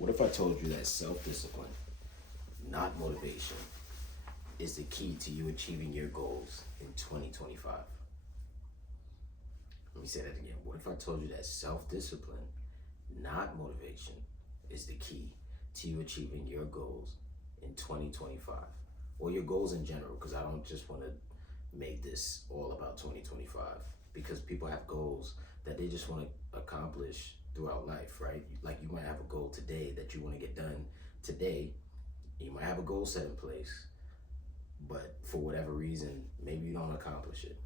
What if I told you that self-discipline, not motivation, is the key to you achieving your goals in 2025? Let me say that again. What if I told you that self-discipline, not motivation, is the key to you achieving your goals in 2025? Or your goals in general, because I don't just want to make this all about 2025, because people have goals that they just want to accomplish throughout life, right? Like you might have a goal today that you want to get done today. You might have a goal set in place, but for whatever reason, maybe you don't accomplish it,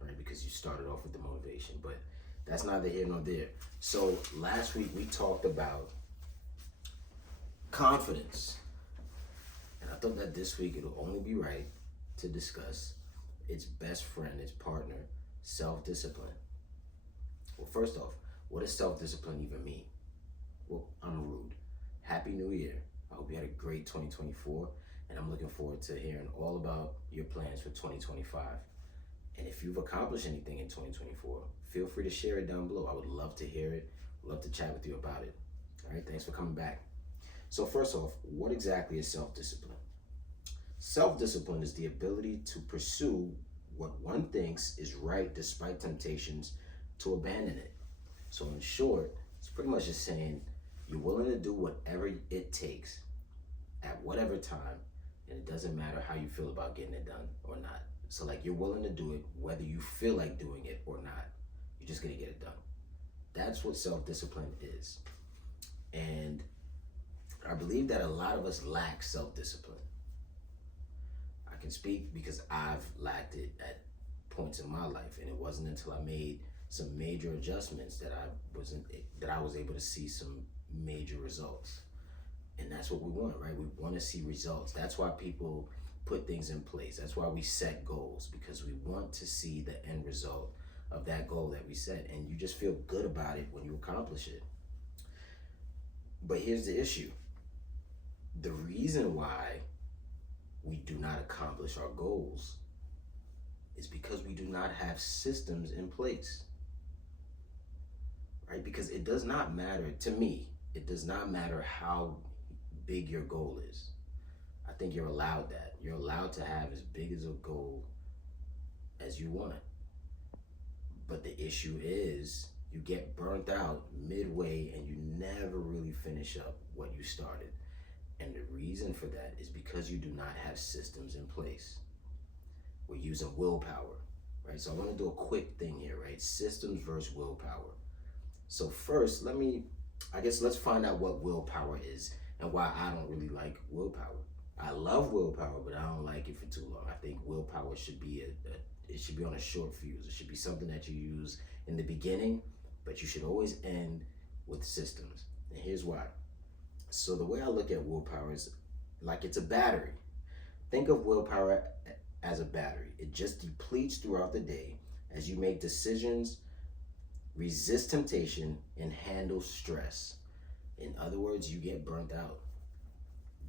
right? Because you started off with the motivation, but that's neither here nor there. So last week we talked about confidence, and I thought that this week it'll only be right to discuss its best friend, its partner, self-discipline. Well, first off, what does self-discipline even mean? Well, I'm rude. Happy New Year. I hope you had a great 2024, and I'm looking forward to hearing all about your plans for 2025. And if you've accomplished anything in 2024, feel free to share it down below. I would love to hear it, love to chat with you about it. All right, thanks for coming back. So first off, what exactly is self-discipline? Self-discipline is the ability to pursue what one thinks is right despite temptations to abandon it. So in short, it's pretty much just saying you're willing to do whatever it takes at whatever time, and it doesn't matter how you feel about getting it done or not. So like you're willing to do it whether you feel like doing it or not. You're just gonna get it done. That's what self-discipline is. And I believe that a lot of us lack self-discipline. I can speak because I've lacked it at points in my life, and it wasn't until I made some major adjustments that I was able to see some major results. And that's what we want, right? We want to see results. That's why people put things in place. That's why we set goals, because we want to see the end result of that goal that we set, and you just feel good about it when you accomplish it. But here's the issue. The reason why we do not accomplish our goals is because we do not have systems in place, right? Because it does not matter, to me, it does not matter how big your goal is. I think you're allowed that. You're allowed to have as big as a goal as you want. But the issue is you get burnt out midway and you never really finish up what you started. And the reason for that is because you do not have systems in place. We're using willpower, right? So I want to do a quick thing here, right? Systems versus willpower. So first, let's find out what willpower is and why I don't really like willpower. I love willpower, but I don't like it for too long. I think willpower should be it should be on a short fuse. It should be something that you use in the beginning, but you should always end with systems. And here's why. So the way I look at willpower is like it's a battery. Think of willpower as a battery. It just depletes throughout the day as you make decisions, resist temptation, and handle stress. In other words, you get burnt out.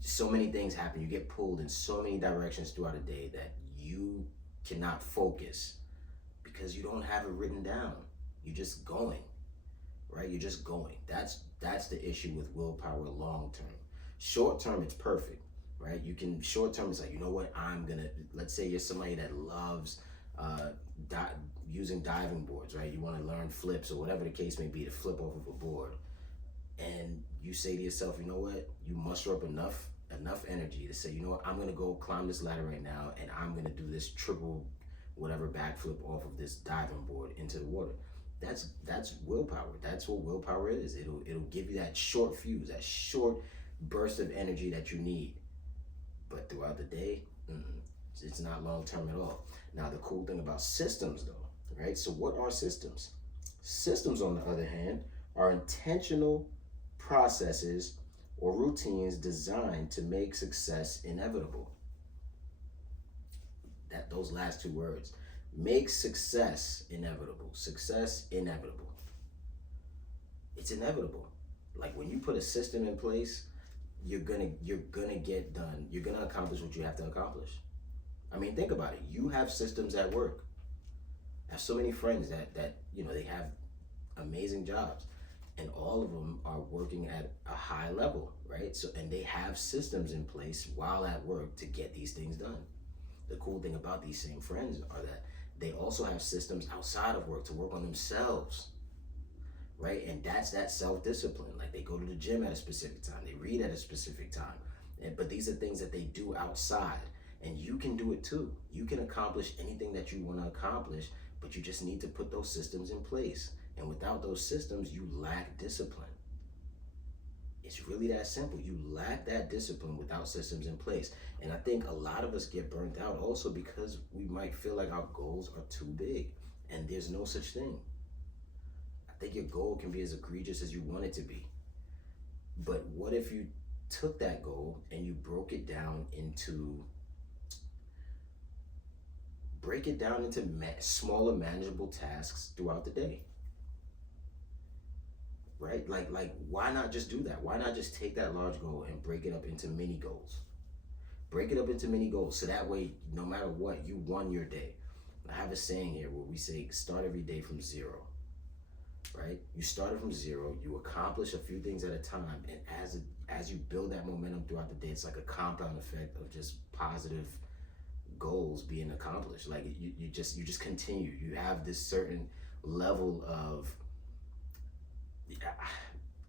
So many things happen. You get pulled in so many directions throughout a day that you cannot focus because you don't have it written down. You're just going, right? You're just going. That's the issue with willpower long term. Short term, it's perfect, right? Short term, it's like, you know what? Let's say you're somebody that loves using diving boards, right? You want to learn flips or whatever the case may be to flip off of a board. And you say to yourself, you know what? You muster up enough energy to say, you know what? I'm going to go climb this ladder right now, and I'm going to do this triple whatever backflip off of this diving board into the water. That's willpower. That's what willpower is. It'll give you that short fuse, that short burst of energy that you need. But throughout the day, it's not long term at all. Now, the cool thing about systems, though, right? So what are systems? Systems, on the other hand, are intentional processes or routines designed to make success inevitable. Those last two words. Make success inevitable. Success inevitable. It's inevitable. Like when you put a system in place, you're gonna get done. You're gonna accomplish what you have to accomplish. I mean, think about it. You have systems at work. I have so many friends that they have amazing jobs. and all of them are working at a high level, right? So, and they have systems in place while at work to get these things done. The cool thing about these same friends are that they also have systems outside of work to work on themselves, right? And that's that self-discipline. Like they go to the gym at a specific time, they read at a specific time. But these are things that they do outside. And you can do it too. You can accomplish anything that you want to accomplish, but you just need to put those systems in place. And without those systems, you lack discipline. It's really that simple. You lack that discipline without systems in place. And I think a lot of us get burnt out also because we might feel like our goals are too big, and there's no such thing. I think your goal can be as egregious as you want it to be. But what if you took that goal and you break it down into smaller, manageable tasks throughout the day, right? Like, why not just do that? Why not just take that large goal and break it up into mini goals? Break it up into mini goals so that way, no matter what, you won your day. I have a saying here where we say, start every day from zero, right? You started from zero, you accomplish a few things at a time, and as you build that momentum throughout the day, it's like a compound effect of just positive goals being accomplished. Like you just continue. You have this certain level of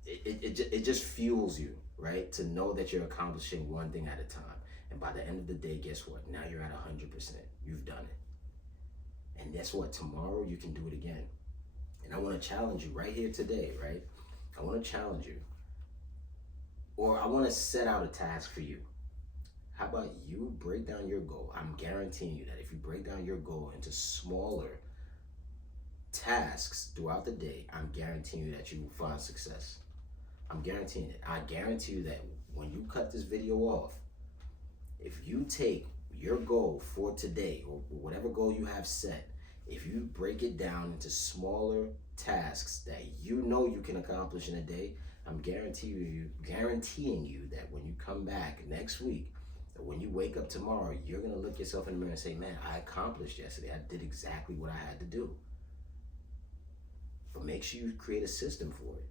it just fuels you, right? To know that you're accomplishing one thing at a time. And by the end of the day, guess what? Now you're at 100%. You've done it. And guess what? Tomorrow you can do it again. And I want to challenge you right here today, right? I want to challenge you. Or I want to set out a task for you. How about you break down your goal? I'm guaranteeing you that if you break down your goal into smaller tasks throughout the day, I'm guaranteeing you that you will find success. I'm guaranteeing it. I guarantee you that when you cut this video off, if you take your goal for today or whatever goal you have set, if you break it down into smaller tasks that you know you can accomplish in a day, I'm guaranteeing you that when you come back next week, when you wake up tomorrow, you're going to look yourself in the mirror and say, man, I accomplished yesterday. I did exactly what I had to do. But make sure you create a system for it.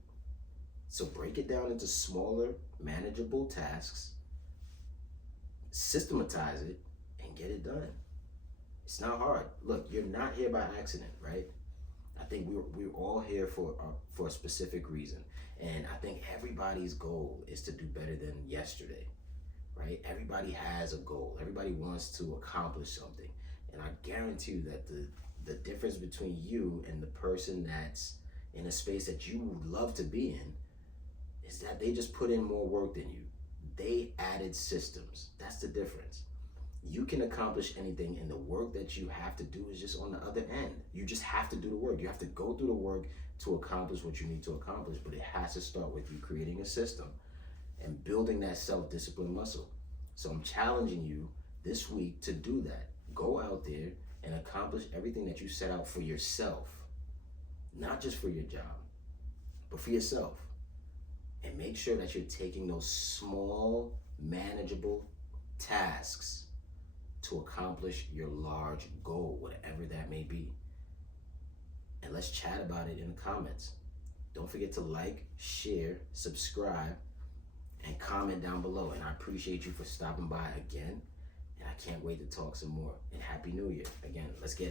So break it down into smaller, manageable tasks, systematize it, and get it done. It's not hard. Look, you're not here by accident, right? I think we're all here for a specific reason. And I think everybody's goal is to do better than yesterday. Right? Everybody has a goal. Everybody wants to accomplish something. And I guarantee you that the difference between you and the person that's in a space that you would love to be in is that they just put in more work than you. They added systems. That's the difference. You can accomplish anything, and the work that you have to do is just on the other end. You just have to do the work. You have to go through the work to accomplish what you need to accomplish, but it has to start with you creating a system and building that self-discipline muscle. So I'm challenging you this week to do that. Go out there and accomplish everything that you set out for yourself. Not just for your job, but for yourself. And make sure that you're taking those small, manageable tasks to accomplish your large goal, whatever that may be. And let's chat about it in the comments. Don't forget to like, share, subscribe, and comment down below. And I appreciate you for stopping by again. And I can't wait to talk some more. And Happy New Year. Again, let's get it.